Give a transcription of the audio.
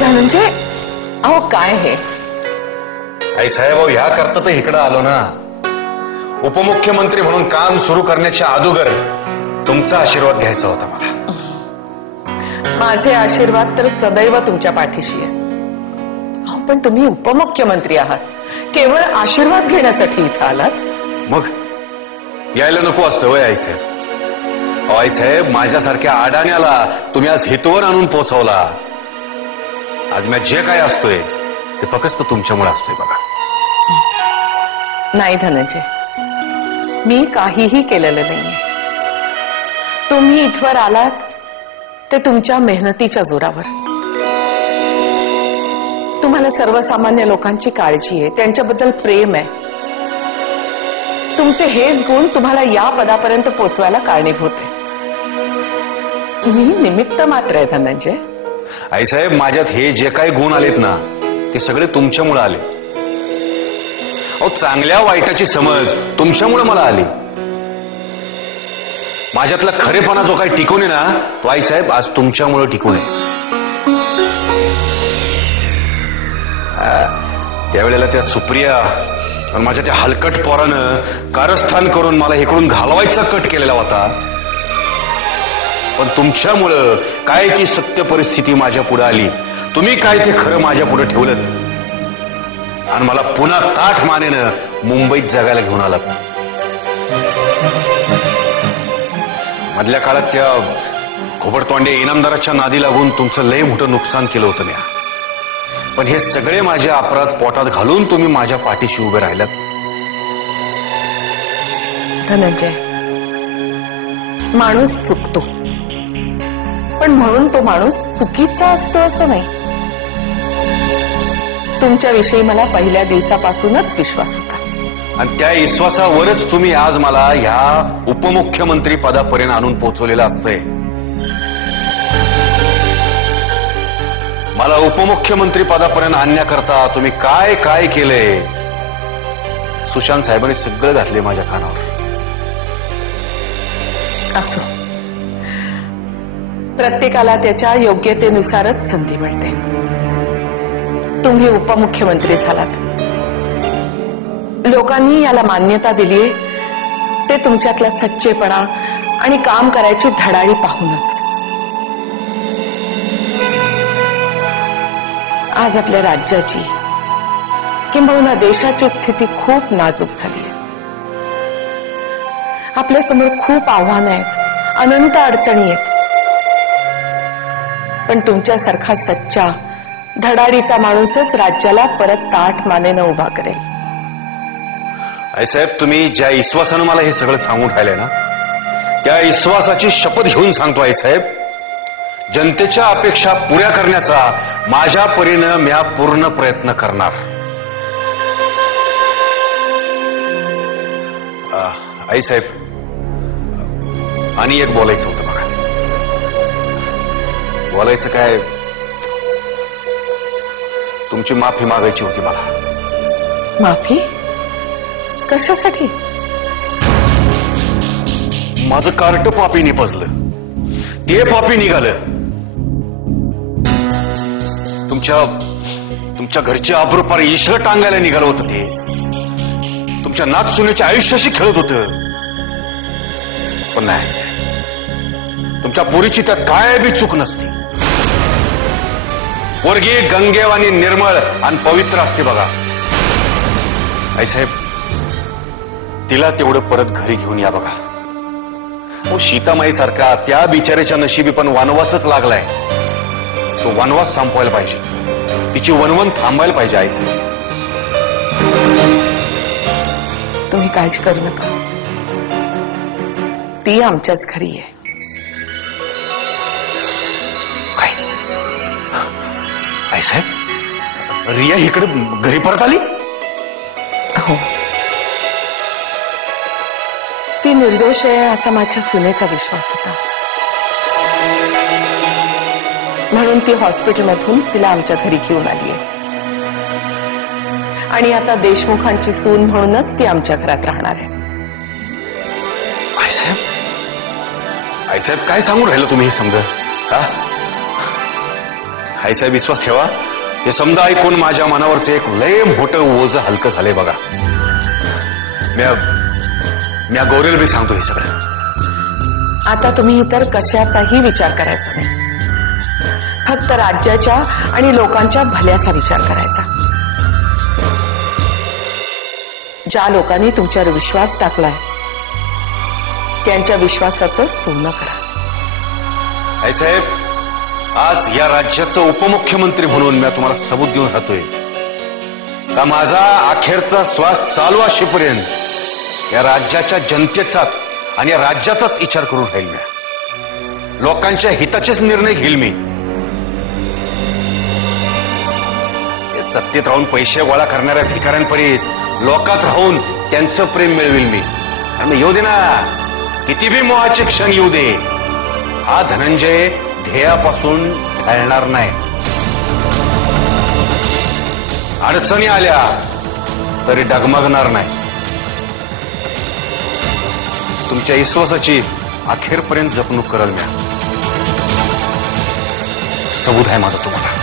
धनंजय, अहो काय हे? आई साहेब, अहो ह्या करता तर इकडं आलो ना. उपमुख्यमंत्री म्हणून काम सुरू करण्याच्या अगोदर तुमचा आशीर्वाद घ्यायचा होता मला. माझे आशीर्वाद तर सदैव तुमच्या पाठीशी आहे. अहो पण तुम्ही उपमुख्यमंत्री आहात, केवळ आशीर्वाद घेण्यासाठी इथं आलात? मग यायला नको असतं वय आई साहेब? अहो आई साहेब, माझ्यासारख्या अडाण्याला तुम्ही आज हितवर आणून पोहोचवला. आज मी जे काय असतोय ते फक्त तुमच्यामुळे असतोय बघा. नाही धनंजय, मी काहीही केलेलं नाहीये. तुम्ही इथवर आलात ते तुमच्या मेहनतीच्या जोरावर. तुम्हाला सर्वसामान्य लोकांची काळजी आहे, त्यांच्याबद्दल प्रेम आहे. तुमचे हेच गुण तुम्हाला या पदापर्यंत पोहोचवायला कारणीभूत आहे. मी निमित्त मात्र आहे धनंजय. आईसाहेब, माझ्यात हे जे काही गुण आलेत ना ते सगळे तुमच्यामुळे आले. अहो चांगल्या वाईटाची समज तुमच्यामुळे मला आली. माझ्यातला खरेपणा जो काही टिकून आहे ना तो आईसाहेब आज तुमच्यामुळे टिकून आहे. त्यावेळेला त्या सुप्रिया आणि माझ्या त्या हलकट पोरानं कारस्थान करून मला इकडून घालवायचा कट केलेला होता. पण तुमच्यामुळं काय ती सत्य परिस्थिती माझ्या पुढे आली. तुम्ही काय ते खरं माझ्या पुढे ठेवलं आणि मला पुन्हा ताठ मानेनं मुंबईत जगायला घेऊन आलात. मधल्या काळात त्या खोबडतोंडे इनामदाराच्या नादी लागून तुमचं लय मोठं नुकसान केलं होतं म्या. पण हे सगळे माझे अपराध पोटात घालून तुम्ही माझ्या पाठीशी उभे राहिलात. धनंजय, माणूस चुकतो, पण म्हणून तो माणूस चुकीचा असतो असं नाही. तुमच्याविषयी मला पहिल्या दिवसापासूनच विश्वास होता आणि त्या विश्वासावरच तुम्ही आज मला ह्या उपमुख्यमंत्री पदापर्यंत आणून पोहोचवलेलं असतंय. मला उपमुख्यमंत्री पदापर्यंत आणण्याकरता तुम्ही काय काय केलंय सुशांत साहेबांनी सगळं घातले माझ्या कानावर. असो, प्रत्येकाला त्याच्या योग्यतेनुसारच संधी मिळते. तुम्ही उपमुख्यमंत्री झालात, लोकांनी याला मान्यता दिलीये ते तुमच्यातला सच्चेपणा आणि काम करायची धडाडी पाहूनच. आज आपल्या राज्याची किंबहुना देशाची स्थिती खूप नाजूक झाली आहे. आपल्यासमोर खूप आव्हानं आहेत, अनंत अडचणी आहेत. पण तुमच्यासारखा सच्चा धडाडीचा माणूसच राज्याला परत ताठ मानेनं उभा करेल. साहेब, तुम्ही ज्या विश्वासानं मला हे सगळं सांगून राहिलंय ना त्या विश्वासाची शपथ घेऊन सांगतो आई साहेब, जनतेच्या अपेक्षा पुऱ्या करण्याचा माझ्या परीनं म्या पूर्ण प्रयत्न करणार. आई साहेब, आणि एक बोलायचं होतं बघा. बोलायचं काय, तुमची माफी मागायची होती मला. माफी कशासाठी? माझं कार्ट पापी निपजलं, ते पापी निघालं. तुमच्या घरचे आबरूपार ईश्वर टांगायला निघालं होतं. ते तुमच्या नागसुनेच्या आयुष्याशी खेळत होतं. पण नाही, तुमच्या पोरीची त्यात काय बी चूक नसती. पोरगी गंगेवानी निर्मळ आणि पवित्र असते बघा. आईसाहेब, तिला तेवढं परत घरी घेऊन या बघा. सीतामाई सारखा त्या बिचाऱ्याच्या नशिबी पण वनवासच लागलाय. तो वनवास संपवायला पाहिजे, तिची वनवन थांबायला पाहिजे. आईसाहेब, तुम्ही काळजी करू नका, ती आमच्याच घरी आहे. काय आईसाहेब, रिया इकडे घरी परत आली? हो, ती निर्दोष आहे असा माझ्या सुनेचा विश्वास होता. म्हणून ती हॉस्पिटलमधून तिला आमच्या घरी घेऊन आली आहे. आणि आता देशमुखांची सून म्हणूनच ती आमच्या घरात राहणार आहे. आईसाहेब, काय सांगून राहिलं तुम्ही हे समजा? आईसाहेब विश्वास ठेवा, हे समजा ऐकून माझ्या मनावरचं एक लय मोठं ओझं हलकं झालंय बघा. म्या गौरीला बी सांगतो हे सगळं. आता तुम्ही इतर कशाचाही विचार करायचा नाही, फक्त राज्याच्या आणि लोकांच्या भल्याचा विचार करायचा. ज्या लोकांनी तुमच्यावर विश्वास टाकलाय त्यांच्या विश्वासाचं सोनं करा. आईसाहेब, आज या राज्याचं उपमुख्यमंत्री म्हणून मी तुम्हाला सबूत देऊन राहतोय का माझा अखेरचा श्वास चालू असेपर्यंत या राज्याच्या जनतेचाच आणि या राज्याचाच विचार करून राहील. मी लोकांच्या हिताचेच निर्णय घेईल. मी सत्तेत राहून पैसे गोळा करणाऱ्या भिकाऱ्यांपरीच लोकात राहून त्यांचं प्रेम मिळविल मी. आणि येऊ दे ना, किती बी मोहाचे क्षण येऊ दे, हा धनंजय ध्येयापासून ढळणार नाही. अडचणी आल्या तरी डगमगणार नाही. तुमच्या विश्वासाची अखेरपर्यंत जपणूक करल. मी सबूत आहे माझं तुम्हाला.